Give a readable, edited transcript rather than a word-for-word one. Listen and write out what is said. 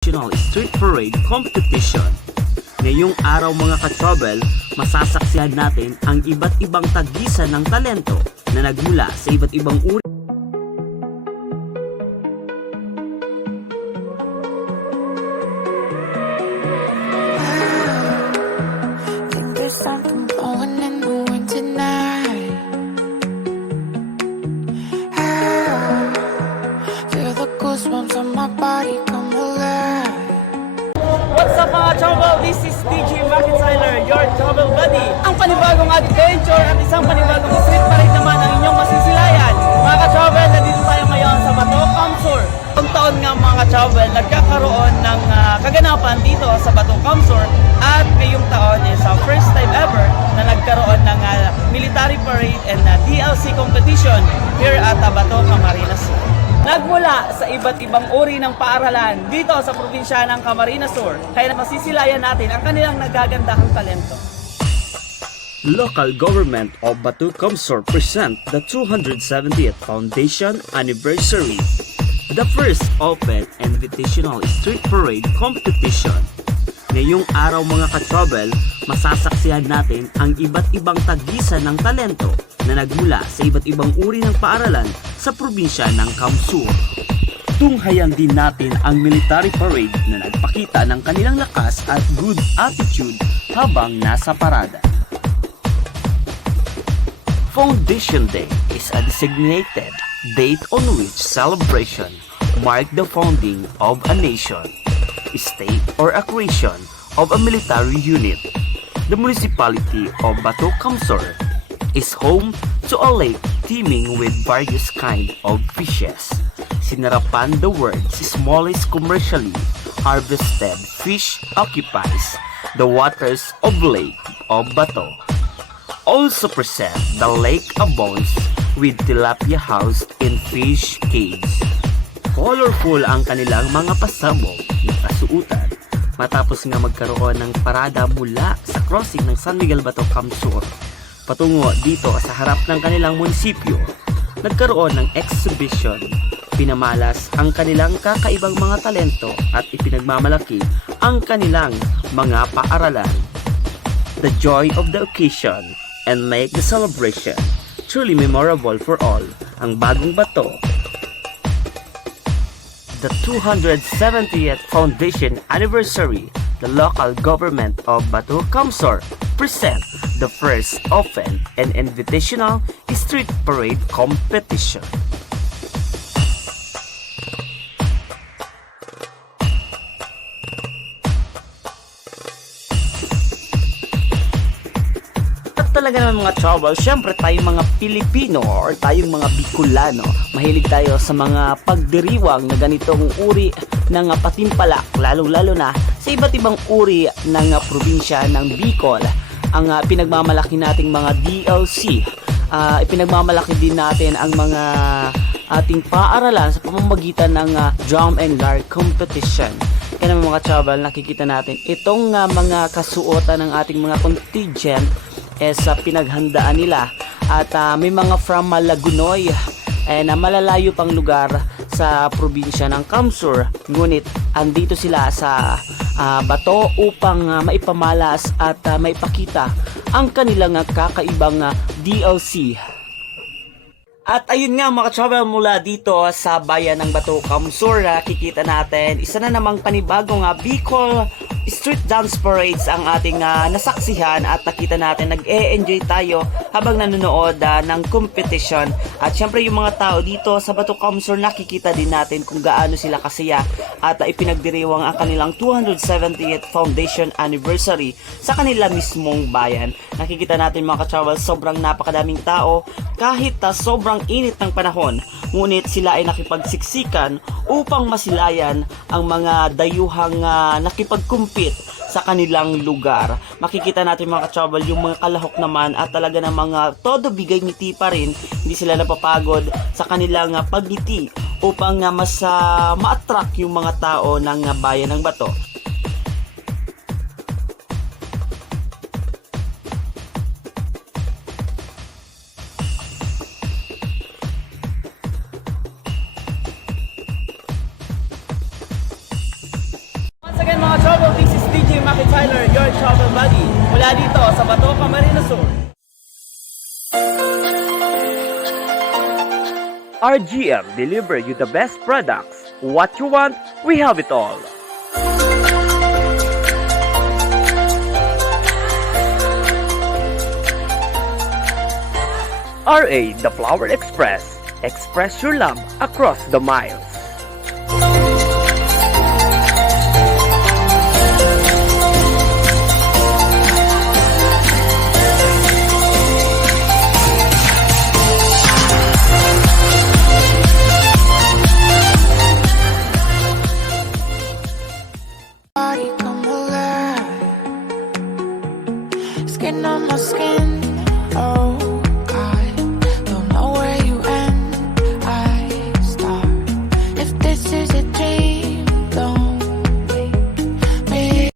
National Street Parade Competition. Ngayong araw mga ka-travel, masasaksihan natin ang iba't ibang tagisan ng talento na nagmula sa iba't ibang uri. Think there's something blowing in the wind tonight. Feel the goosebumps on my body come alive. What's up mga travel? This is DJ Marketsyler, your travel buddy. Ang panibagong adventure at isang panibagong street parade naman ang inyong masisilayan. Mga ka-travel, nandito tayo ngayon sa Bato, Kamsur. Ang taon nga mga ka-travel, nagkakaroon ng kaganapan dito sa Bato, Kamsur. At ngayong taon is first time ever na nagkaroon ng military parade and DLC competition here at Bato, Camarines Sur. Nagmula sa iba't ibang uri ng paaralan dito sa probinsya ng Camarines Sur, kaya masisilayan natin ang kanilang nagagandahang talento. Local Government of Bato Kamsur present the 270th Foundation Anniversary, the first open invitational street parade competition. Ngayong araw mga ka-travel, masasaksihan natin ang iba't ibang tagisan ng talento na nagmula sa iba't ibang uri ng paaralan sa probinsya ng Kamsur. Tunghayan din natin ang military parade na nagpakita ng kanilang lakas at good attitude habang nasa parada. Foundation Day is a designated date on which celebration mark the founding of a nation, state, or a creation of a military unit. The municipality of Bato Kamsur is home to a lake teeming with various kinds of fishes. Sinarapan the world's smallest commercially harvested fish occupies the waters of Lake of Bato. Also present, the lake abounds with tilapia housed in fish cages. Colorful ang kanilang mga pasabog na kasuutan matapos nga magkaroon ng parada mula sa crossing ng San Miguel Bato Kamsur patungo dito sa harap ng kanilang munisipyo. Nagkaroon ng exhibition, pinamalas ang kanilang kakaibang mga talento at ipinagmamalaki ang kanilang mga paaralan. The joy of the occasion and make the celebration truly memorable for all. Ang bagong bato, the 270th Foundation Anniversary, the local government of Bato Kamsur present the first open and invitational street parade competition. Talaga naman mga travel, syempre tayong mga Pilipino or tayong mga Bicolano, mahilig tayo sa mga pagdiriwang na ganitong uri ng patimpalak, lalo-lalo na sa iba't ibang uri ng probinsya ng Bicol. Ang pinagmamalaki nating mga DLC, ipinagmamalaki din natin ang mga ating paaralan sa pamamagitan ng drum and lyre competition. Kaya naman mga travel, nakikita natin itong mga kasuotan ng ating mga contingent sa pinaghandaan nila at may mga from Malagunoy na malalayo pang lugar sa probinsya ng Kamsur, ngunit andito sila sa Bato upang maipamalas at maipakita ang kanilang kakaibang DLC. At ayun nga mga travel, mula dito sa bayan ng Bato Kamsur, nakikita natin isa na namang panibagong Bicol street dance parades ang ating nasaksihan at nakita natin nag-e-enjoy tayo habang nanonood ng competition. At syempre yung mga tao dito sa Bato Kamsur, nakikita din natin kung gaano sila kasaya at ipinagdiriwang ang kanilang 270th Foundation Anniversary sa kanila mismong bayan. Nakikita natin mga ka-travel, sobrang napakadaming tao kahit sobrang init ng panahon, ngunit sila ay nakipagsiksikan upang masilayan ang mga dayuhang nakipagkumpit sa kanilang lugar. Makikita natin mga ka-travel yung mga kalahok naman at talaga ng mga todo bigay ngiti pa rin, hindi sila napapagod sa kanilang pagngiti upang mas ma-attract yung mga tao ng bayan ng Bato. Tyler, your travel buddy. Mula dito sa Bato, Camarines Sur. RGM deliver you the best products. What you want, we have it all. RA The Flower Express. Express your love across the miles. Body come alive. Skin on my skin.